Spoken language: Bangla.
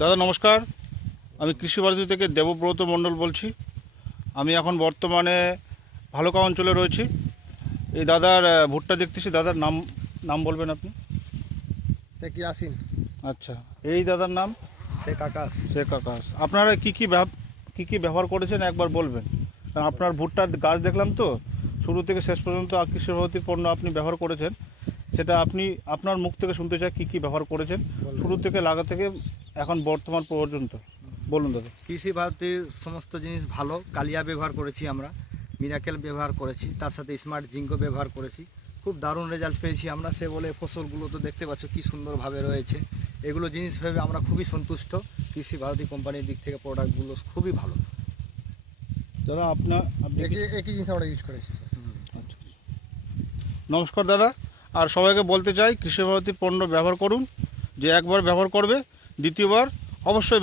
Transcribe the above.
দাদা নমস্কার, আমি কৃষি ভারতী থেকে দেবব্রত মণ্ডল বলছি। আমি এখন বর্তমানে ভালুকা অঞ্চলে রয়েছি। এই দাদার ভুট্টা দেখতেছি। দাদার নাম নাম বলবেন আপনি? শেখ ইয়াসিন। আচ্ছা, এই দাদার নাম? শেখ আকাশ। শেখ আকাশ। আপনারা কি কি ব্যবহার করেছেন একবার বলবেন? কারণ আপনার ভুট্টার গাছ দেখলাম তো, শুরু থেকে শেষ পর্যন্ত কৃষি ভারতীর পণ্য আপনি ব্যবহার করেছেন, সেটা আপনি আপনার মুখ থেকে শুনতে চাই কি কি ব্যবহার করেছেন শুরু থেকে লাগা থেকে এখন বর্তমান পর্যন্ত। বলুন দাদা। কৃষি ভারতীর সমস্ত জিনিস ভালো। কালিয়া ব্যবহার করেছি আমরা, মিরাকেল ব্যবহার করেছি, তার সাথে স্মার্ট জিঙ্কও ব্যবহার করেছি। খুব দারুণ রেজাল্ট পেয়েছি আমরা। সে বলে ফসলগুলো তো দেখতে পাচ্ছ কি সুন্দরভাবে রয়েছে। এগুলো জিনিস ভেবে আমরা খুবই সন্তুষ্ট। কৃষি ভারতী কোম্পানির দিক থেকে প্রোডাক্টগুলো খুবই ভালো। দাদা আপনি একই জিনিস আমরা ইউজ করেছি। আচ্ছা, নমস্কার দাদা। আর সবাইকে বলতে চাই কৃষি ভারতী পণ্য ব্যবহার করুন। যে একবার ব্যবহার করবে দ্বিতীয়বার অবশ্যই